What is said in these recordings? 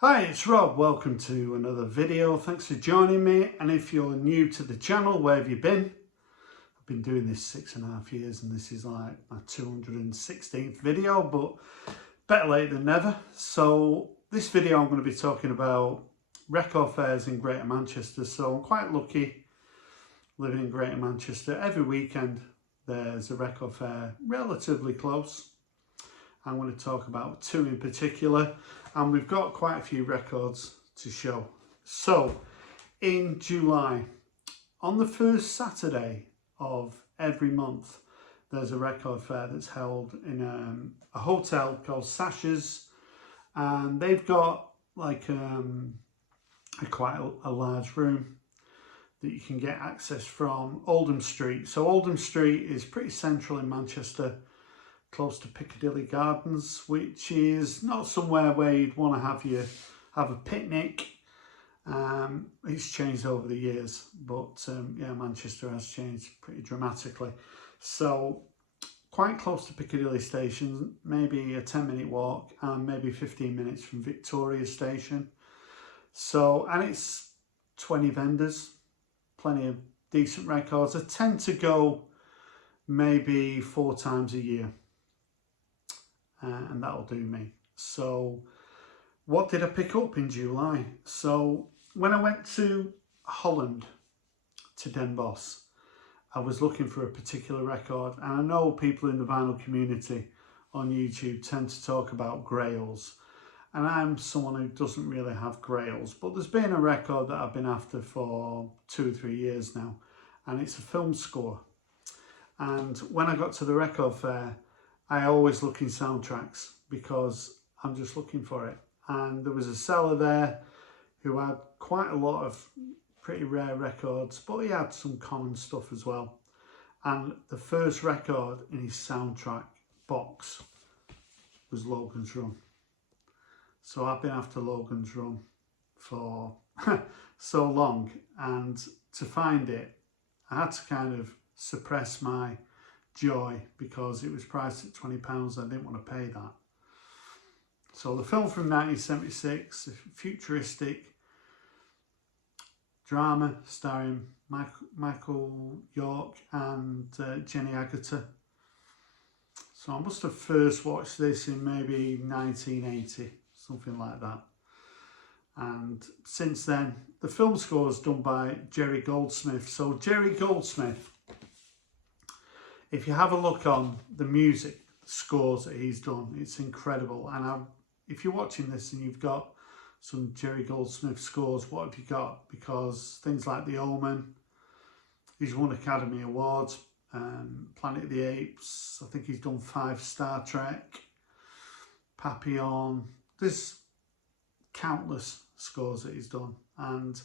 Hi, it's Rob. Welcome to another video. Thanks for joining me. And if you're new to the channel, where have you been? I've been doing this 6.5 years and this is like my 216th video, but better late than never. So this video I'm going to be talking about record fairs in Greater Manchester. So I'm quite lucky living in Greater Manchester. Every weekend there's a record fair relatively close. I'm going to talk about two in particular, and we've got quite a few records to show. So in July, on the first Saturday of every month, there's a record fair that's held in a hotel called Sasha's, and they've got like quite a large room that you can get access from Oldham Street. So Oldham Street is pretty central in Manchester, close to Piccadilly Gardens, which is not somewhere where you'd want to have a picnic. It's changed over the years, but yeah, Manchester has changed pretty dramatically. So quite close to Piccadilly Station, maybe a 10-minute walk and maybe 15 minutes from Victoria Station. So, and it's 20 vendors, plenty of decent records. I tend to go maybe 4 times a year. And that'll do me. So what did I pick up in July? So when I went to Holland, to Den Bosch, I was looking for a particular record, and I know people in the vinyl community on YouTube tend to talk about grails, and I'm someone who doesn't really have grails, but there's been a record that I've been after for 2 or 3 years now, and it's a film score. And when I got to the record fair, I always look in soundtracks because I'm just looking for it. And there was a seller there who had quite a lot of pretty rare records, but he had some common stuff as well. And the first record in his soundtrack box was Logan's Run. So I've been after Logan's Run for so long, and to find it, I had to kind of suppress my joy because it was priced at £20. I didn't want to pay that. So the film from 1976, a futuristic drama starring Michael York and Jenny Agutter. So I must have first watched this in maybe 1980, something like that. And since then, the film score is done by Jerry Goldsmith. So Jerry Goldsmith, if you have a look on the music scores that he's done, it's incredible. And if you're watching this and you've got some Jerry Goldsmith scores, what have you got? Because things like The Omen, he's won Academy Awards, Planet of the Apes, I think he's done 5 Star Trek, Papillon, there's countless scores that he's done. And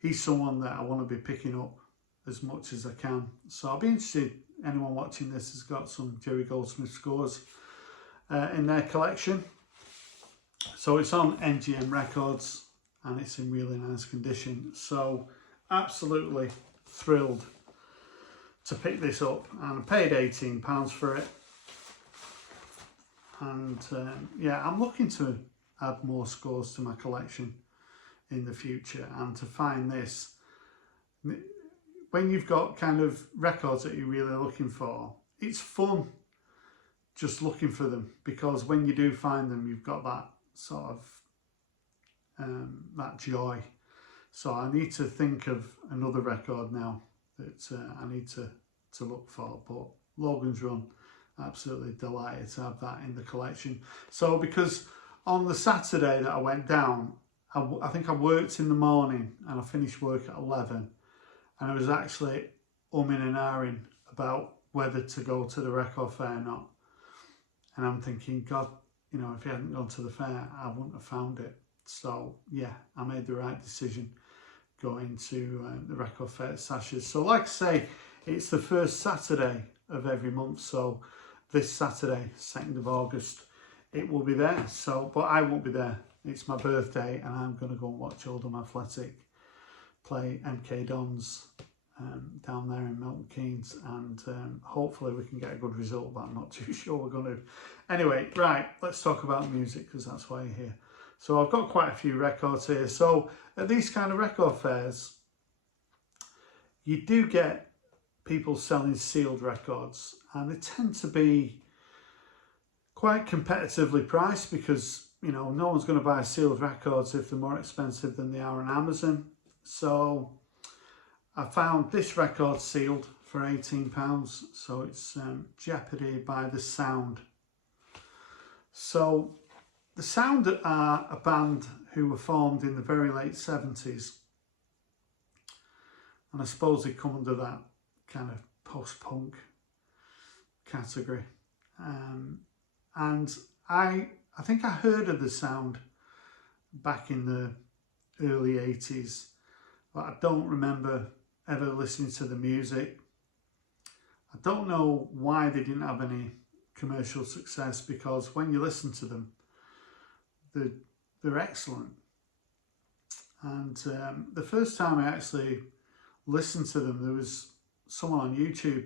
he's someone that I want to be picking up as much as I can. So I'll be interested. Anyone watching this has got some Jerry Goldsmith scores in their collection. So it's on MGM Records and it's in really nice condition. So absolutely thrilled to pick this up, and I paid £18 for it. And yeah, I'm looking to add more scores to my collection in the future, and to find this, when you've got kind of records that you're really looking for, it's fun just looking for them, because when you do find them, you've got that sort of that joy. So I need to think of another record now that I need to look for. But Logan's Run, absolutely delighted to have that in the collection. So because on the Saturday that I went down, I think I worked in the morning and I finished work at 11. And I was actually umming and ahhing about whether to go to the record fair or not. And I'm thinking, God, you know, if I hadn't gone to the fair, I wouldn't have found it. So yeah, I made the right decision going to the record fair at Sasha's. So like I say, it's the first Saturday of every month. So this Saturday, 2nd of August, it will be there. So, but I won't be there. It's my birthday and I'm going to go and watch Oldham Athletic play MK Dons down there in Milton Keynes, and hopefully we can get a good result, but I'm not too sure we're going to. Anyway, right, let's talk about music because that's why you're here. So I've got quite a few records here. So at these kind of record fairs, you do get people selling sealed records, and they tend to be quite competitively priced because, you know, no one's going to buy sealed records if they're more expensive than they are on Amazon. So I found this record sealed for £18. So it's Jeopardy by The Sound. So The Sound are a band who were formed in the very late 70s. And I suppose they come under that kind of post-punk category. And I think I heard of The Sound back in the early 80s, but I don't remember ever listening to the music. I don't know why they didn't have any commercial success, because when you listen to them, they're excellent. And the first time I actually listened to them, there was someone on YouTube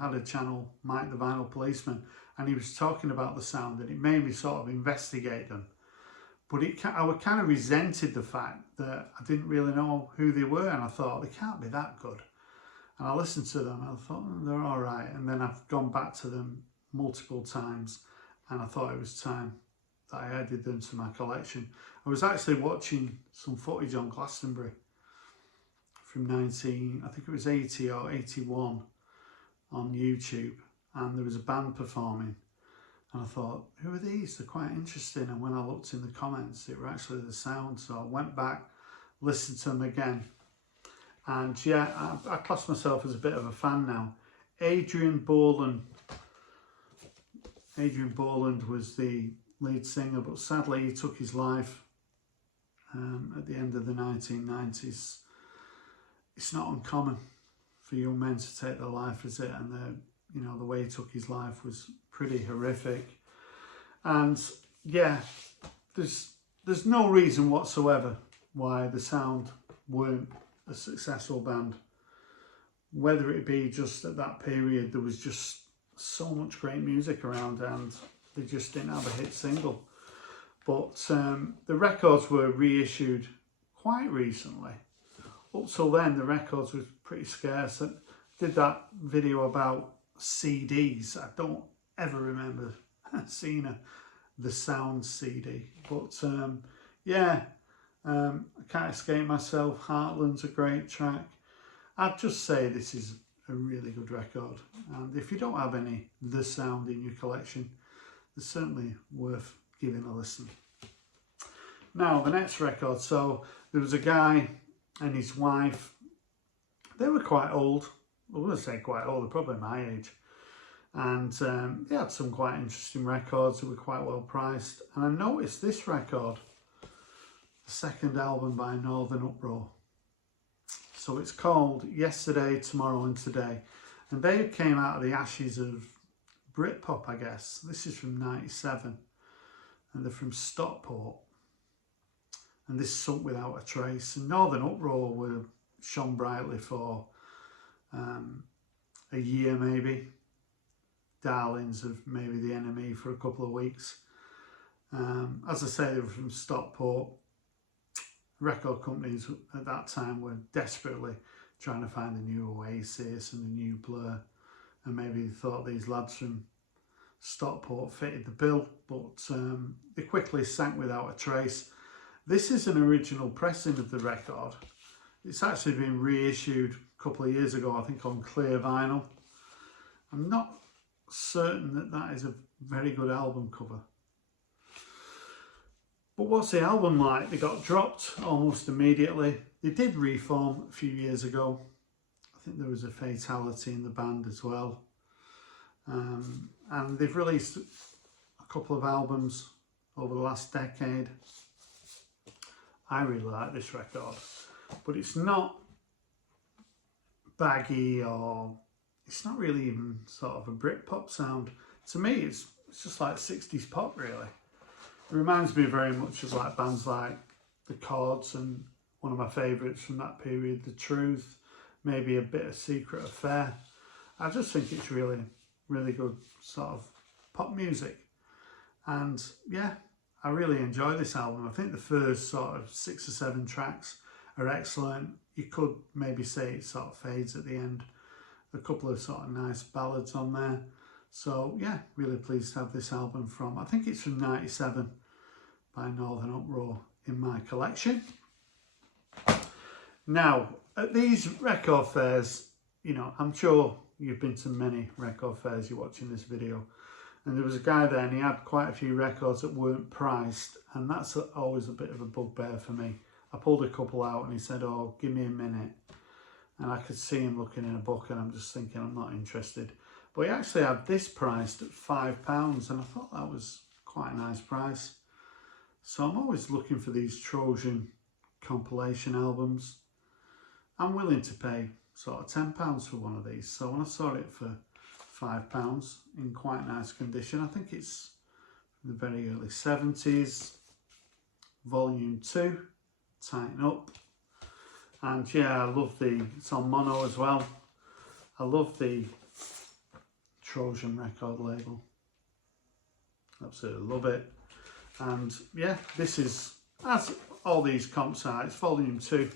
had a channel, Mike the Vinyl Policeman, and he was talking about The Sound, and it made me sort of investigate them. But I kind of resented the fact that I didn't really know who they were, and I thought, they can't be that good. And I listened to them and I thought, they're all right. And then I've gone back to them multiple times, and I thought it was time that I added them to my collection. I was actually watching some footage on Glastonbury from I think it was 80 or 81 on YouTube, and there was a band performing, and I thought, who are these? They're quite interesting. And when I looked in the comments, it were actually The Sound. So I went back, listened to them again, and yeah, I class myself as a bit of a fan now. Adrian Borland was the lead singer, but sadly he took his life at the end of the 1990s. It's not uncommon for young men to take their life, is it? And the way he took his life was pretty horrific. And yeah, there's no reason whatsoever why The Sound weren't a successful band. Whether it be just at that period there was just so much great music around and they just didn't have a hit single. But the records were reissued quite recently. Up till then, the records were pretty scarce. I did that video about CDs. I don't ever remember seeing The Sound CD. But I can't escape myself. Heartland's a great track. I'd just say this is a really good record. And if you don't have any The Sound in your collection, it's certainly worth giving a listen. Now, the next record. So there was a guy and his wife. They were quite old. I wouldn't say quite old, they're probably my age. And they had some quite interesting records that were quite well priced. And I noticed this record, the second album by Northern Uproar. So it's called Yesterday, Tomorrow and Today. And they came out of the ashes of britpop, I guess. This is from '97. And they're from Stockport. And this Sunk Without a Trace. And Northern Uproar were shone brightly for a year maybe. Darlings of maybe The Enemy for a couple of weeks. As I say, they were from Stockport. Record companies at that time were desperately trying to find a new Oasis and a new Blur, and maybe they thought these lads from Stockport fitted the bill, but they quickly sank without a trace. This is an original pressing of the record. It's actually been reissued a couple of years ago, I think, on clear vinyl. I'm not certain that that is a very good album cover. But what's the album like? They got dropped almost immediately. They did reform a few years ago. I think there was a fatality in the band as well. And they've released a couple of albums over the last decade. I really like this record, but it's not baggy, or it's not really even sort of a Britpop sound. To me, it's just like 60s pop, really. It reminds me very much of like bands like The Chords, and one of my favourites from that period, The Truth, maybe a bit of Secret Affair. I just think it's really, really good sort of pop music. And yeah, I really enjoy this album. I think the first sort of 6 or 7 tracks are excellent. You could maybe say it sort of fades at the end. A couple of sort of nice ballads on there. So yeah, really pleased to have this album from, I think it's from 97 by Northern Uproar in my collection. Now, at these record fairs, you know, I'm sure you've been to many record fairs, you're watching this video, and there was a guy there and he had quite a few records that weren't priced, and that's always a bit of a bugbear for me. I pulled a couple out and he said, oh, give me a minute. And I could see him looking in a book and I'm just thinking, I'm not interested. But he actually had this priced at £5 and I thought that was quite a nice price. So I'm always looking for these Trojan compilation albums. I'm willing to pay sort of £10 for one of these. So when I saw it for £5 in quite nice condition, I think it's from the very early 70s, volume 2, Tighten Up. And yeah, I love it's on mono as well. I love the Trojan record label. Absolutely love it. And yeah, this is, as all these comps are, it's volume 2.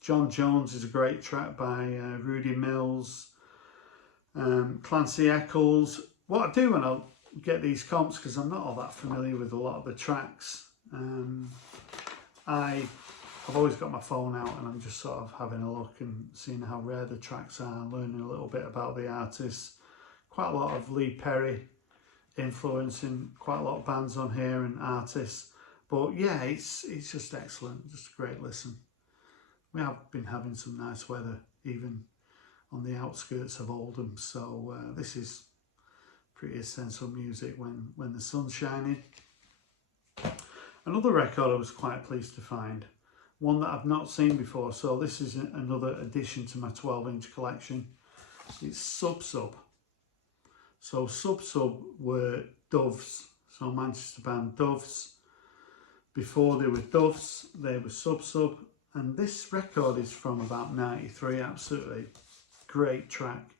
John Jones is a great track by Rudy Mills, Clancy Eccles. What I do when I get these comps, because I'm not all that familiar with a lot of the tracks, I've always got my phone out and I'm just sort of having a look and seeing how rare the tracks are, learning a little bit about the artists. Quite a lot of Lee Perry influencing quite a lot of bands on here and artists. But yeah, it's just excellent, just a great listen. We have been having some nice weather, even on the outskirts of Oldham, so this is pretty essential music when the sun's shining. Another record I was quite pleased to find, one that I've not seen before, so this is another addition to my 12-inch collection. It's Sub Sub. So Sub Sub were Doves, so Manchester band Doves. Before they were Doves, they were Sub Sub. And this record is from about 93, absolutely great track.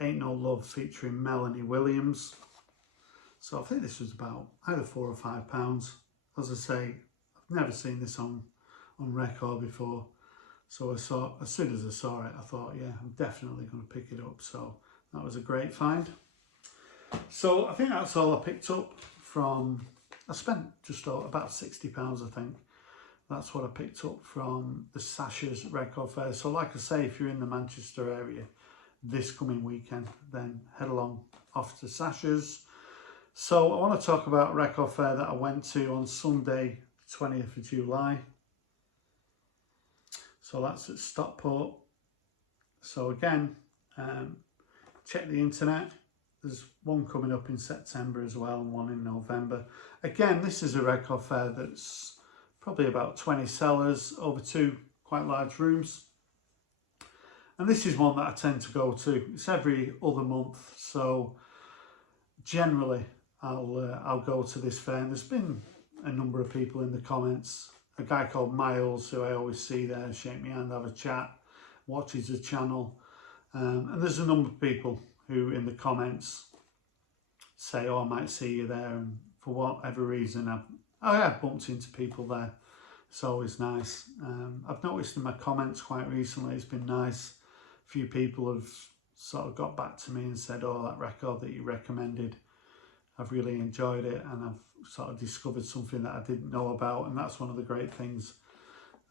Ain't No Love featuring Melanie Williams. So I think this was about either £4 or £5. As I say, I've never seen this on record before. So as soon as I saw it, I thought, yeah, I'm definitely going to pick it up. So that was a great find. So I think that's all I picked up from, I spent just about £60, I think. That's what I picked up from the Sasha's record fair. So like I say, if you're in the Manchester area this coming weekend, then head along off to Sasha's. So I want to talk about a record fair that I went to on Sunday, 20th of July. So that's at Stockport. So again, check the internet. There's one coming up in September as well and one in November. Again, this is a record fair that's probably about 20 sellers over 2 quite large rooms. And this is one that I tend to go to. It's every other month, so generally I'll go to this fair. And there's been a number of people in the comments. A guy called Miles, who I always see there, shake my hand, have a chat, watches the channel. And there's a number of people who in the comments say, oh, I might see you there, and for whatever reason I have bumped into people there. It's always nice. I've noticed in my comments quite recently, it's been nice. A few people have sort of got back to me and said, oh, that record that you recommended, I've really enjoyed it, and I've sort of discovered something that I didn't know about. And that's one of the great things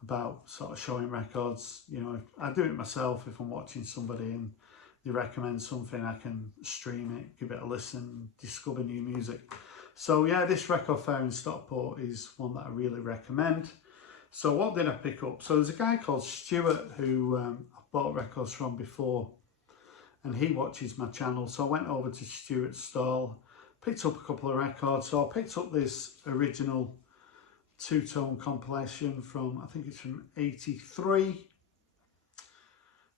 about sort of showing records. You know, I do it myself. If I'm watching somebody and they recommend something, I can stream it, give it a listen, discover new music. So yeah, this record fair in Stockport is one that I really recommend. So what did I pick up? So there's a guy called Stuart who I've bought records from before, and he watches my channel. So I went over to Stuart's stall, picked up a couple of records. So I picked up this original 2-tone compilation from, I think it's from 83.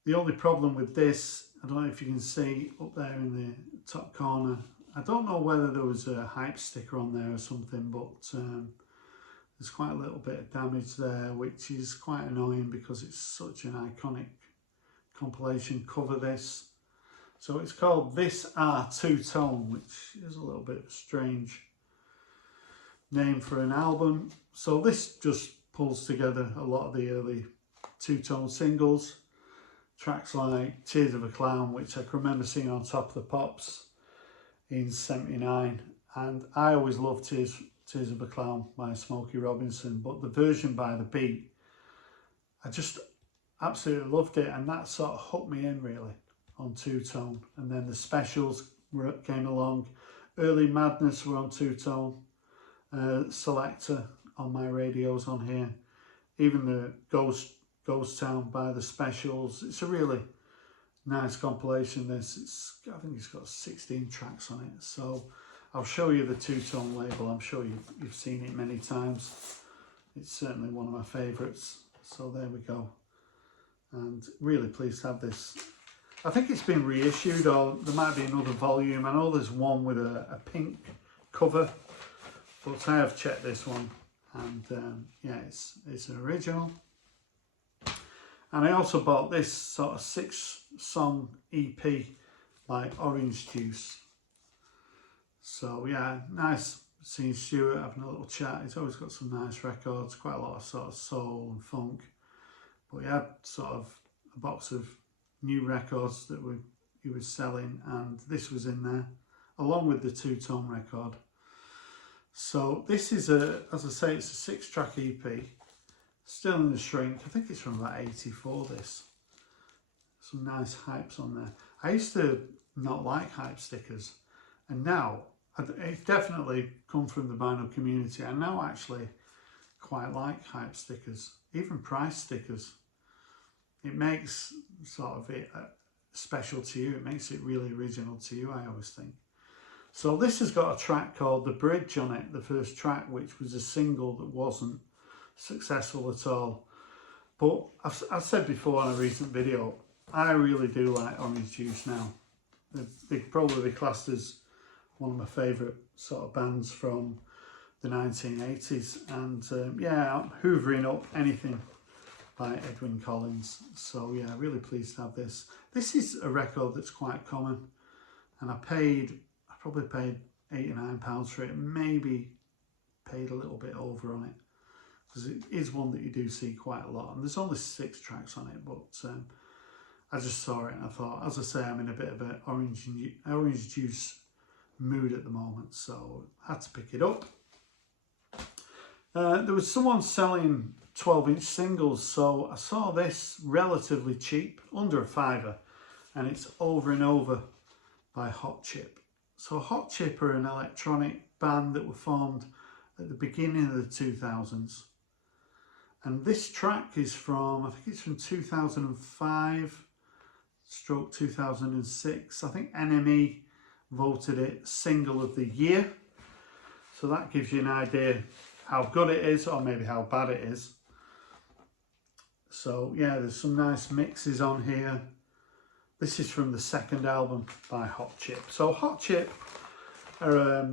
The only problem with this, I don't know if you can see up there in the top corner, I don't know whether there was a hype sticker on there or something, but there's quite a little bit of damage there, which is quite annoying because it's such an iconic compilation cover, this. So it's called This Are 2-Tone, which is a little bit strange. name for an album. So this just pulls together a lot of the early two-tone singles. Tracks like Tears of a Clown, which I can remember seeing on Top of the Pops in '79. And I always loved Tears of a Clown by Smokey Robinson, but the version by The Beat, I just absolutely loved it, and that sort of hooked me in really on two-tone. And then the Specials came along. Early Madness were on two-tone. Selector on my radios on here. Even the Ghost Town by the Specials. It's a really nice compilation. This, I think it's got 16 tracks on it. So I'll show you the two-tone label. I'm sure you've seen it many times. It's certainly one of my favourites. So there we go. And really pleased to have this. I think it's been reissued, or there might be another volume. I know there's one with a pink cover, but I have checked this one, and yeah, it's an original. And I also bought this sort of 6-song EP by Orange Juice. So yeah, nice seeing Stuart having a little chat. He's always got some nice records, quite a lot of sort of soul and funk. But he had sort of a box of new records that he was selling, and this was in there, along with the two-tone record. So this is as I say, it's a 6-track EP, still in the shrink. I think it's from about '84, this. Some nice hypes on there. I used to not like hype stickers, and now, it's definitely come from the vinyl community. I now actually quite like hype stickers, even price stickers. It makes sort of it special to you. It makes it really original to you, I always think. So this has got a track called The Bridge on it, the first track, which was a single that wasn't successful at all. But I've said before on a recent video, I really do like Orange Juice now. They'd probably be classed as one of my favourite sort of bands from the 1980s. And yeah, I'm hoovering up anything by Edwyn Collins. So yeah, really pleased to have this. This is a record that's quite common, and I probably paid £89 for it, maybe paid a little bit over on it, because it is one that you do see quite a lot, and there's only 6 tracks on it. But I just saw it and I thought, as I say, I'm in a bit of an orange juice mood at the moment, so I had to pick it up. There was someone selling 12-inch singles, so I saw this relatively cheap, under a £5, and it's Over and Over by Hot Chip. So Hot Chip are an electronic band that were formed at the beginning of the 2000s, and this track is from, I think it's from 2005 stroke 2006. I think NME voted it Single of the Year, so that gives you an idea how good it is, or maybe how bad it is. So yeah, there's some nice mixes on here. This is from the second album by Hot Chip. So Hot Chip are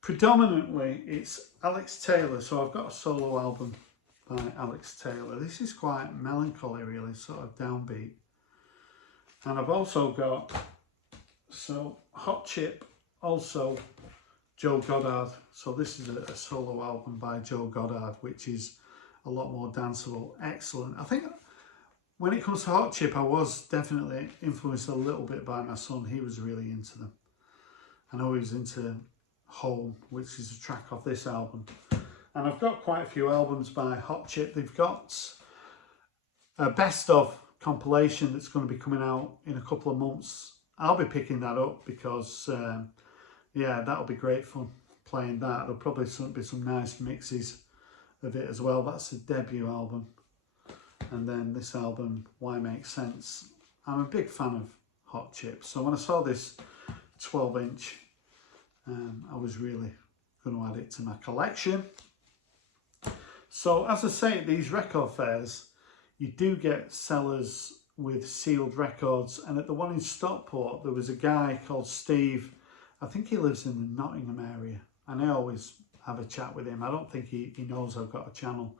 predominantly, it's Alex Taylor. So I've got a solo album by Alex Taylor. This is quite melancholy, really, sort of downbeat. And I've also got, so Hot Chip, also Joe Goddard. So this is a solo album by Joe Goddard, which is a lot more danceable. Excellent. I think when it comes to Hot Chip, I was definitely influenced a little bit by my son. He was really into them. I know he was into Home, which is a track off this album. And I've got quite a few albums by Hot Chip. They've got a best of compilation that's going to be coming out in a couple of months. I'll be picking that up because yeah, that'll be great fun playing that. There'll probably be some nice mixes of it as well. That's a debut album. And then this album, Why Make Sense. I'm a big fan of Hot Chip, so when I saw this 12-inch, I was really going to add it to my collection. So as I say, at these record fairs, you do get sellers with sealed records, and at the one in Stockport, there was a guy called Steve. I think he lives in the Nottingham area, and I always have a chat with him. I don't think he knows I've got a channel.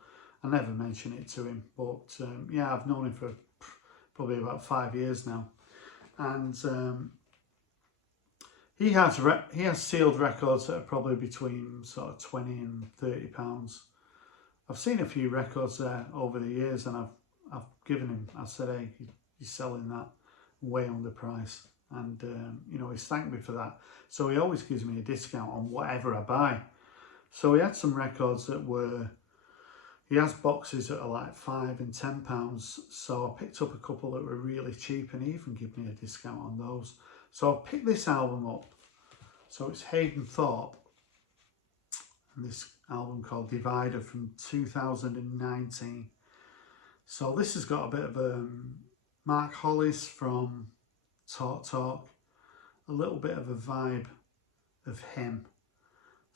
I never mention it to him, but yeah, I've known him for probably about 5 years now. And He has sealed records that are probably between sort of 20 and 30 pounds. I've seen a few records there over the years, and I've given him. I said, hey, you're selling that way under price, and you know, he's thanked me for that. So he always gives me a discount on whatever I buy. So he had some records that were. He has boxes that are like £5 and £10. So I picked up a couple that were really cheap, and he even gave me a discount on those. So I picked this album up. So it's Hayden Thorpe, and this album called Divider from 2019. So this has got a bit of Mark Hollis from Talk, a little bit of a vibe of him.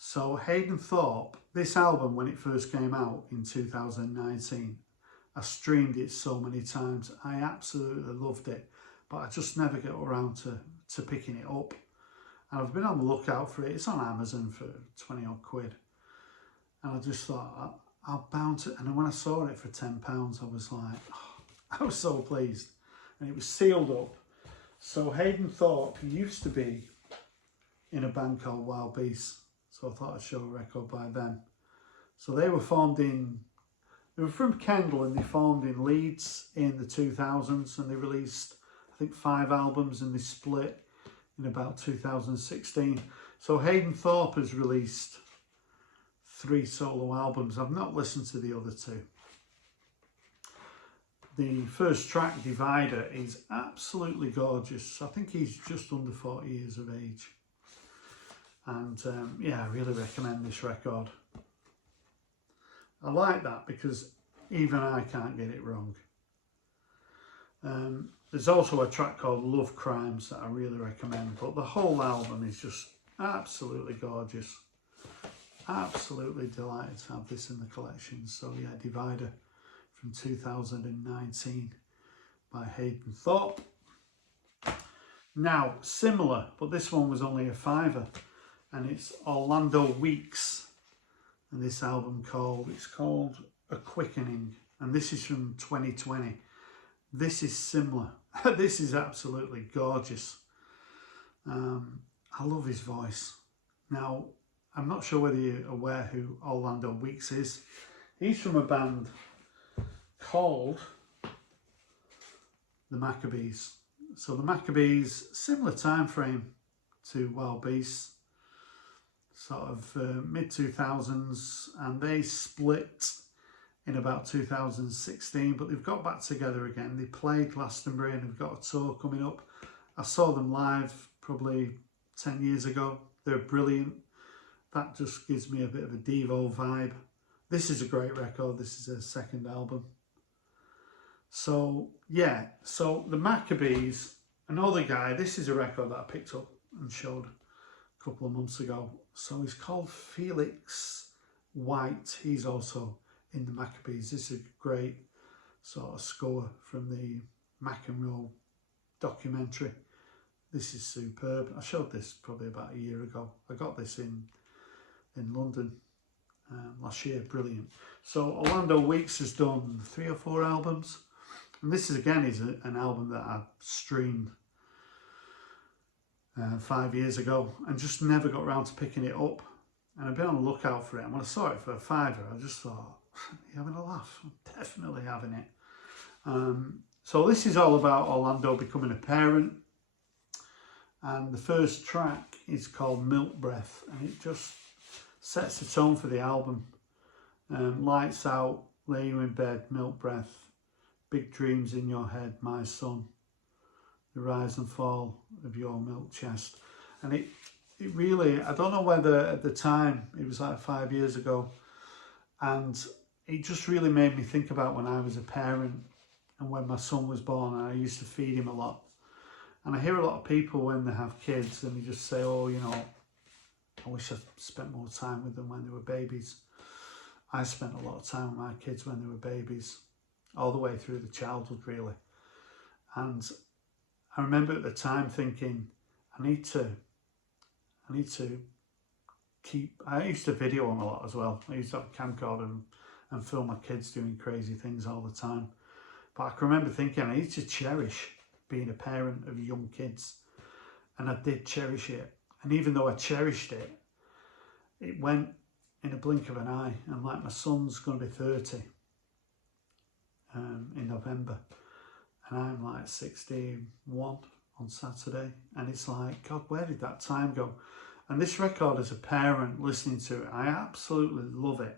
So Hayden Thorpe, this album, when it first came out in 2019, I streamed it so many times. I absolutely loved it, but I just never get around to picking it up. And I've been on the lookout for it. It's on Amazon for 20 odd quid. And I just thought, I'll bounce it. And then when I saw it for £10, I was like, oh, I was so pleased. And it was sealed up. So Hayden Thorpe used to be in a band called Wild Beasts. So I thought I'd show a record by them. So they were from Kendal, and they formed in Leeds in the 2000s, and they released, I think, 5 albums, and they split in about 2016. So Hayden Thorpe has released 3 solo albums. I've not listened to the other 2. The first track, Divider, is absolutely gorgeous. I think he's just under 40 years of age. And yeah, I really recommend this record. I like that because even I can't get it wrong. There's also a track called Love Crimes that I really recommend, but the whole album is just absolutely gorgeous. Absolutely delighted to have this in the collection. So yeah, Divider from 2019 by Hayden Thorpe. Now, similar, but this one was only a £5, and it's Orlando Weeks, and this album it's called A Quickening, and this is from 2020. This is similar. This is absolutely gorgeous. I love his voice. Now, I'm not sure whether you're aware who Orlando Weeks is. He's from a band called the Maccabees. So the Maccabees, similar time frame to Wild Beasts, sort of mid-2000s, and they split in about 2016, but they've got back together again. They played Glastonbury and they've got a tour coming up. I saw them live probably 10 years ago. They're brilliant. That just gives me a bit of a Devo vibe. This is a great record. This is their second album. So yeah, so the Maccabees, another guy, this is a record that I picked up and showed a couple of months ago. So he's called Felix White. He's also in the Maccabees. This is a great sort of score from the McEnroe documentary. This is superb. I showed this probably about a year ago. I got this in London last year. Brilliant. So Orlando Weeks has done 3 or 4 albums, and this is again an album that I streamed 5 years ago and just never got around to picking it up. And I've been on the lookout for it, and when I saw it for a £5, I just thought, you're having a laugh. I'm definitely having it. So this is all about Orlando becoming a parent, and the first track is called Milk Breath, and it just sets the tone for the album. Lights out, lay you in bed, milk breath, big dreams in your head, my son, the rise and fall of your milk chest. And it really, I don't know whether at the time, it was like 5 years ago, and it just really made me think about when I was a parent and when my son was born, and I used to feed him a lot. And I hear a lot of people when they have kids and they just say, oh, you know, I wish I spent more time with them when they were babies. I spent a lot of time with my kids when they were babies, all the way through the childhood, really. And I remember at the time thinking, I need to keep, I used to video them a lot as well. I used to have a camcorder and film my kids doing crazy things all the time. But I can remember thinking, I need to cherish being a parent of young kids. And I did cherish it. And even though I cherished it, it went in a blink of an eye. And like, my son's going to be 30 in November. And I'm like 61 on Saturday. And it's like, God, where did that time go? And this record, as a parent listening to it, I absolutely love it.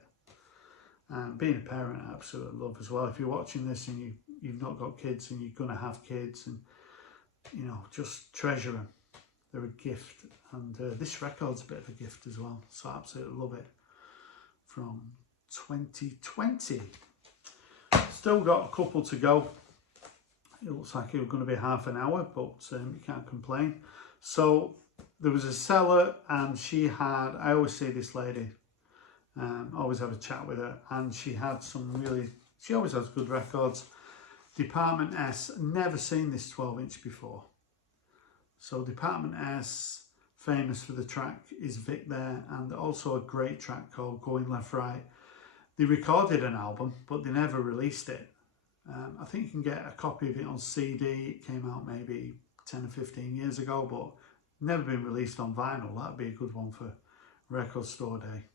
And being a parent, I absolutely love as well. If you're watching this and you've not got kids and you're going to have kids, and, you know, just treasure them. They're a gift. And this record's a bit of a gift as well. So I absolutely love it. From 2020. Still got a couple to go. It looks like it's going to be half an hour, but you can't complain. So there was a seller, and she had, I always see this lady, always have a chat with her, and she had some really, she always has good records. Department S, never seen this 12-inch before. So Department S, famous for the track Is Vic There, and also a great track called Going Left Right. They recorded an album, but they never released it. I think you can get a copy of it on CD. It came out maybe 10 or 15 years ago, but never been released on vinyl. That'd be a good one for Record Store Day.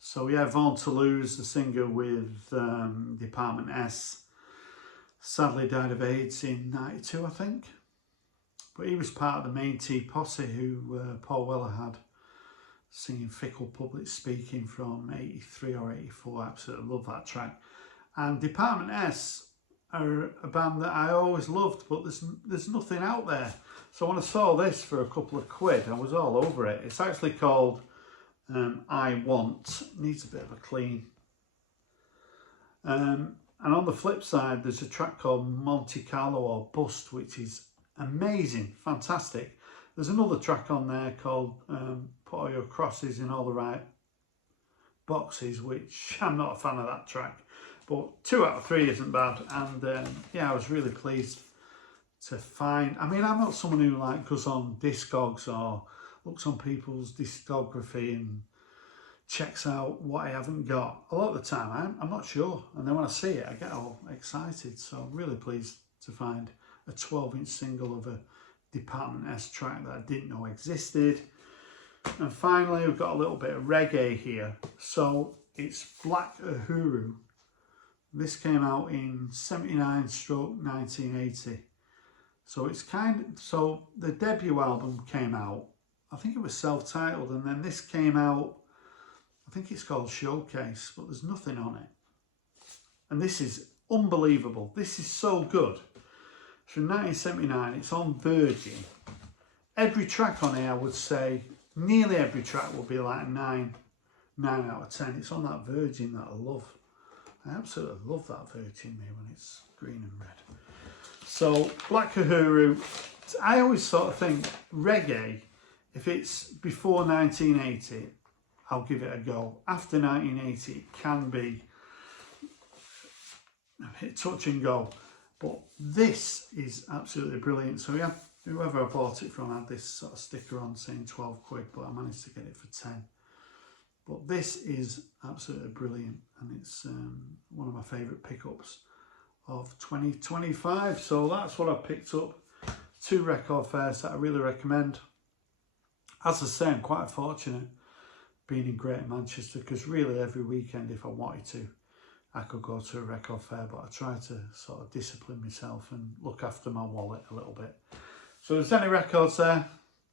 So yeah, Vaughn Toulouse, the singer with Department S, sadly died of AIDS in '92, I think. But he was part of the Main T posse who Paul Weller had, singing Fickle Public Speaking from '83 or '84. I absolutely love that track. And Department S are a band that I always loved, but there's nothing out there. So when I saw this for a couple of quid, I was all over it. It's actually called I Want. Needs a bit of a clean. And on the flip side, there's a track called Monte Carlo or Bust, which is amazing, fantastic. There's another track on there called Put All Your Crosses in All the Right Boxes, which I'm not a fan of that track. But 2 out of 3 isn't bad. And yeah, I was really pleased to find. I mean, I'm not someone who like goes on Discogs or looks on people's discography and checks out what I haven't got. A lot of the time, I'm not sure. And then when I see it, I get all excited. So I'm really pleased to find a 12-inch single of a Department S track that I didn't know existed. And finally, we've got a little bit of reggae here. So it's Black Uhuru. This came out in '79/1980. So it's so the debut album came out, I think it was self-titled, and then this came out, I think it's called Showcase, but there's nothing on it. And this is unbelievable. This is so good. It's from 1979, it's on Virgin. Every track on here, I would say, nearly every track will be like a 9 out of 10. It's on that Virgin that I love. I absolutely love that Virgin me when it's green and red. So Black Uhuru, I always sort of think reggae, if it's before 1980, I'll give it a go. After 1980, it can be a bit touch and go. But this is absolutely brilliant. So yeah, whoever I bought it from had this sort of sticker on saying 12 quid, but I managed to get it for 10. But this is absolutely brilliant, and it's one of my favourite pickups of 2025. So that's what I picked up. 2 record fairs that I really recommend. As I say, I'm quite fortunate being in Greater Manchester, because really every weekend, if I wanted to, I could go to a record fair, but I try to sort of discipline myself and look after my wallet a little bit. So if there's any records there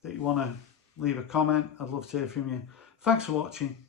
that you want to leave a comment, I'd love to hear from you. Thanks for watching.